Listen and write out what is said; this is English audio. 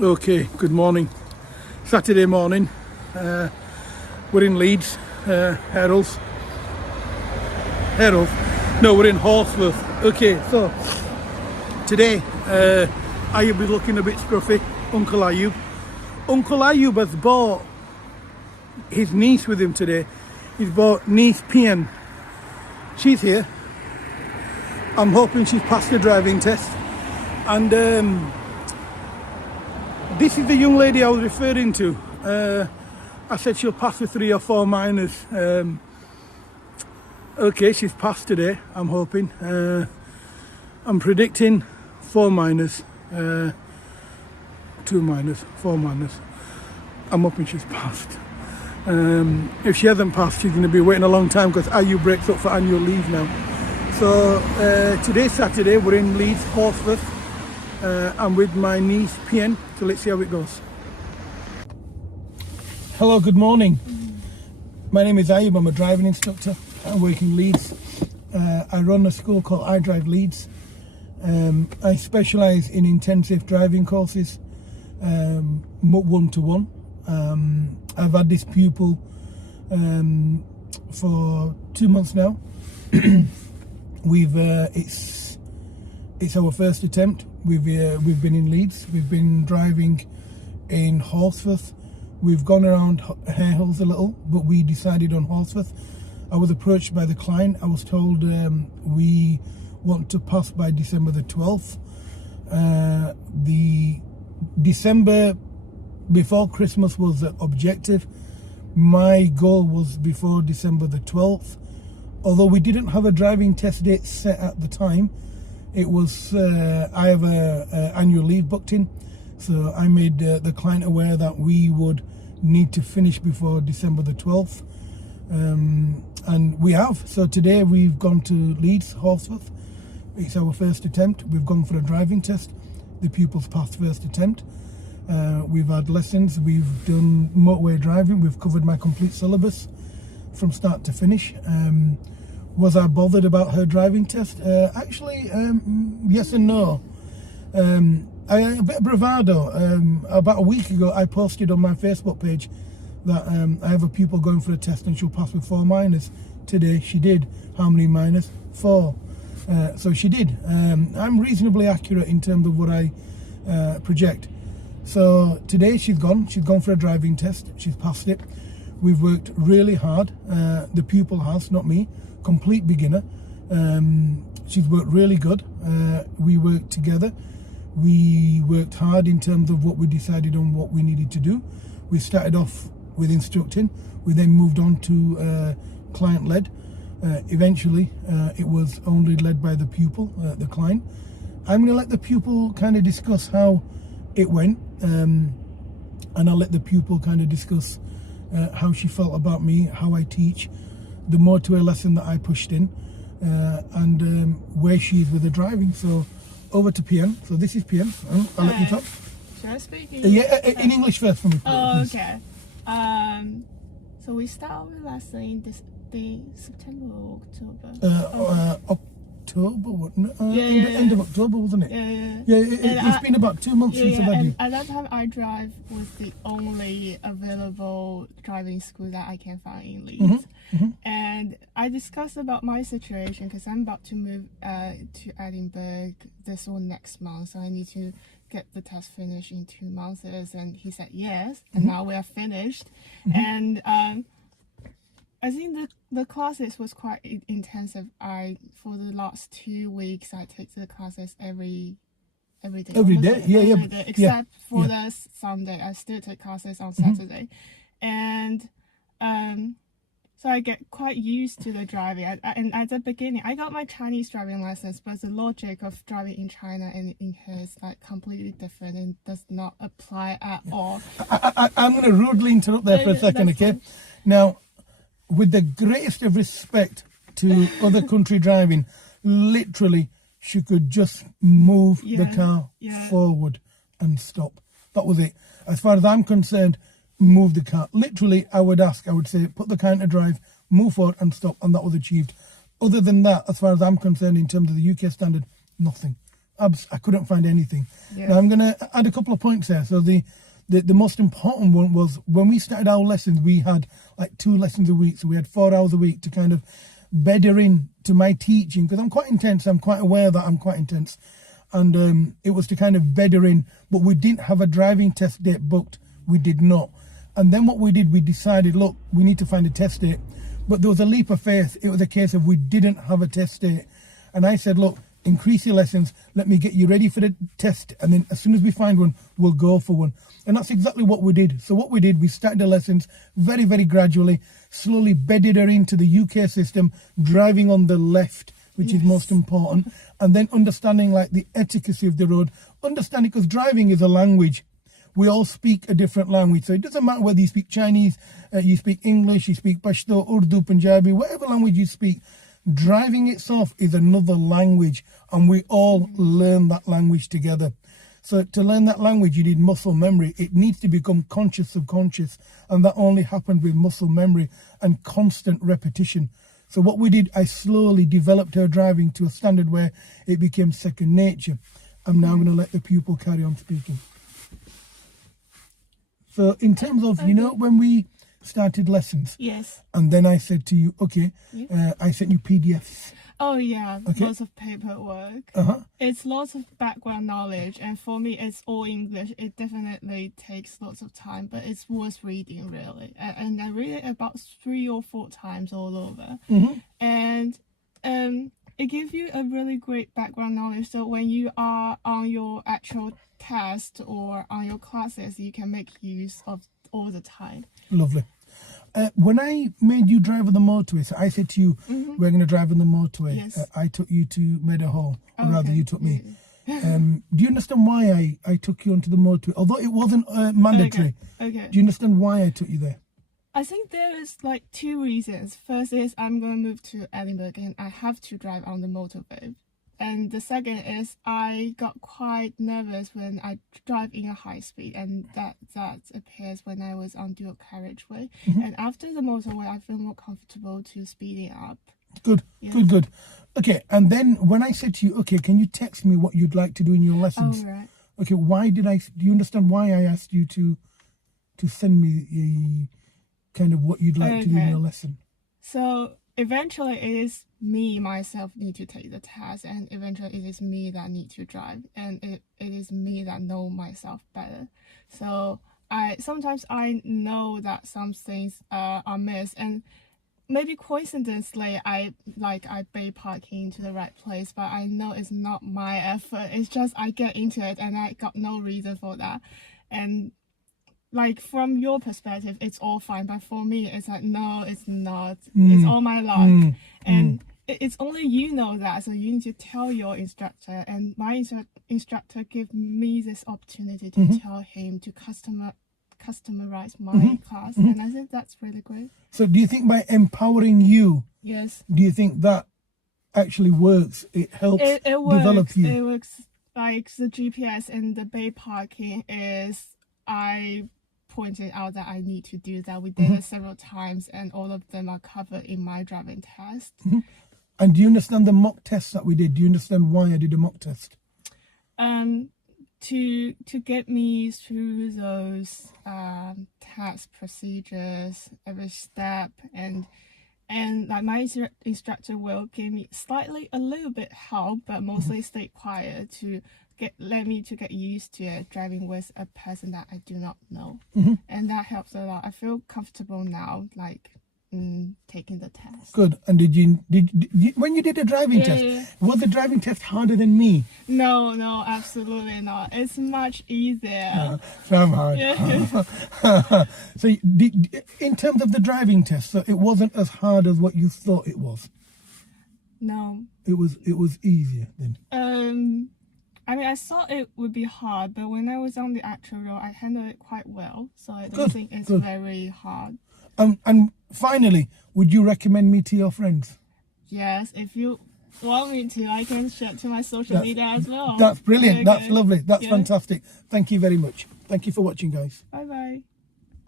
Okay, good morning. Saturday morning. We're in Leeds, Heralds. No, we're in Horsforth. Okay, so today Ayub is looking a bit scruffy. Uncle Ayub. Uncle Ayub has bought his niece with him today. He's bought niece Peihan. She's here. I'm hoping she's passed the driving test. And this is the young lady I was referring to. I said she'll pass with 3 or 4 minors. Okay, she's passed today, I'm hoping. I'm predicting 4 minors. 2 minors, 4 minors. I'm hoping she's passed. If she hasn't passed, she's going to be waiting a long time because IU breaks up for annual leave now. So today's Saturday, we're in Leeds, Horsforth. I'm with my niece Peihan, so let's see how it goes. Hello, good morning. My name is Ayub, I'm a driving instructor. I work in Leeds. I run a school called I Drive Leeds. I specialise in intensive driving courses, one-to-one. I've had this pupil for 2 months now. It's our first attempt. We've been in Leeds. We've been driving in Horsforth. We've gone around Harehills a little, but we decided on Horsforth. I was approached by the client. I was told we want to pass by December the 12th. The December before Christmas was the objective. My goal was before December the 12th. Although we didn't have a driving test date set at the time, it was I have a annual leave booked in, so I made the client aware that we would need to finish before December the 12th, and we have. So today we've gone to Leeds, Horsforth. It's our first attempt. We've gone for a driving test. The pupils passed first attempt. We've had lessons. We've done motorway driving. We've covered my complete syllabus from start to finish. Was I bothered about her driving test? Actually, yes and no. A bit of bravado. About a week ago, I posted on my Facebook page that I have a pupil going for a test and she'll pass with 4 minors. Today, she did. How many minors? 4. So she did. I'm reasonably accurate in terms of what I project. So today she's gone for a driving test. She's passed it. We've worked really hard. The pupil has, not me. Complete beginner. She's worked really good. We worked together. We worked hard in terms of what we decided on what we needed to do. We started off with instructing. We then moved on to client-led. Eventually, it was only led by the pupil, the client. I'm going to let the pupil kind of discuss how it went, and I'll let the pupil kind of discuss how she felt about me, how I teach, the more to a lesson that I pushed in, and where she is with the driving. So over to Peihan. So this is Peihan. I'll let you talk. Should I speak Yeah, in English first for me. Oh, okay. So we start with lesson in the September or October? October, end of October, wasn't it? It's been about 2 months since I've had you. At that time, I Drive was the only available driving school that I can find in Leeds. And I discussed about my situation because I'm about to move to Edinburgh this or next month, so I need to get the test finished in 2 months. And he said yes, and now we are finished. And I think the classes was quite intensive. For the last 2 weeks, I take the classes every day. Every day, every day, except for the Sunday. I still take classes on Saturday, and so I get quite used to the driving. And at the beginning, I got my Chinese driving lessons, but the logic of driving in China and in here is like completely different and does not apply at all. I'm going to rudely interrupt there for a second, okay? Fine. Now, with the greatest of respect to other country driving, literally, she could just move the car forward and stop. That was it. As far as I'm concerned, move the car. Literally, I would say, put the car into drive, move forward and stop, and that was achieved. Other than that, as far as I'm concerned, in terms of the UK standard, nothing. I couldn't find anything. Yeah. Now I'm going to add a couple of points there. So the most important one was when we started our lessons, we had like 2 lessons a week. So we had 4 hours a week to kind of bed her in to my teaching, because I'm quite intense. I'm quite aware that I'm quite intense. And it was to kind of bed her in, but we didn't have a driving test date booked. We did not. And then what we did, we decided, look, we need to find a test date. But there was a leap of faith. It was a case of we didn't have a test date. And I said, look, increase your lessons. Let me get you ready for the test. And then as soon as we find one, we'll go for one. And that's exactly what we did. So what we did, we started the lessons very, very gradually, slowly bedded her into the UK system, driving on the left, which is most important. And then understanding like the etiquette of the road. Understanding, because driving is a language. We all speak a different language. So it doesn't matter whether you speak Chinese, you speak English, you speak Pashto, Urdu, Punjabi, whatever language you speak. Driving itself is another language, and we all learn that language together. So to learn that language, you need muscle memory. It needs to become conscious subconscious, and that only happened with muscle memory and constant repetition. So what we did, I slowly developed her driving to a standard where it became second nature. I'm now going to let the pupil carry on speaking. So in terms of, you know, when we started lessons, Yes. and then I said to you, okay, I sent you PDFs. Oh yeah, Okay. lots of paperwork. Uh-huh. It's lots of background knowledge, and for me, it's all English. It definitely takes lots of time, but it's worth reading really. And I read it about 3 or 4 times all over, and it gives you a really great background knowledge. So when you are on your actual test or on your classes, you can make use of all the time. Lovely. When I made you drive on the motorway, so I said to you, we're going to drive on the motorway. Yes. I took you to Meadowhall, or rather Okay. you took me. Do you understand why I took you onto the motorway? Although it wasn't mandatory. Okay. Do you understand why I took you there? I think there is like 2 reasons. First is I'm going to move to Edinburgh and I have to drive on the motorway. And the second is I got quite nervous when I drive in a high speed, and that appears when I was on dual carriageway. And after the motorway, I feel more comfortable to speeding up. Good, good. Okay, and then when I said to you, okay, can you text me what you'd like to do in your lessons? Oh, right. Okay, do you understand why I asked you to send me a kind of what you'd like to do in your lesson? So eventually it is me myself need to take the test, and eventually it is me that need to drive, and it is me that know myself better. So sometimes I know that some things are missed, and maybe coincidentally I pay parking to the right place, but I know it's not my effort. It's just I get into it and I got no reason for that. And like from your perspective, it's all fine, but for me, it's like no, it's not. It's all my luck, and it's only you know that. So you need to tell your instructor, and my instructor gave me this opportunity to tell him to customize my class, and I think that's really great. So do you think by empowering you, Yes, do you think that actually works? It helps it develop works. you. It works. Like the GPS and the bay parking is I pointed out that I need to do that. We did it several times, and all of them are covered in my driving test. And do you understand the mock test that we did? Do you understand why I did a mock test? To get me through those task procedures, every step, and like my instructor will give me a little bit help, but mostly stay quiet to let me to get used to it, driving with a person that I do not know, and that helps a lot. I feel comfortable now, like taking the test. Good. And did you when you did the driving test, was the driving test harder than me? No, absolutely not. It's much easier. So I'm hard. So in terms of the driving test, so it wasn't as hard as what you thought it was. No. It was easier then. I mean, I thought it would be hard, but when I was on the actual road, I handled it quite well. So I don't think it's very hard. And finally, would you recommend me to your friends? Yes, if you want me to, I can share it to my social media as well. That's brilliant. Okay. That's lovely. That's fantastic. Thank you very much. Thank you for watching, guys. Bye bye.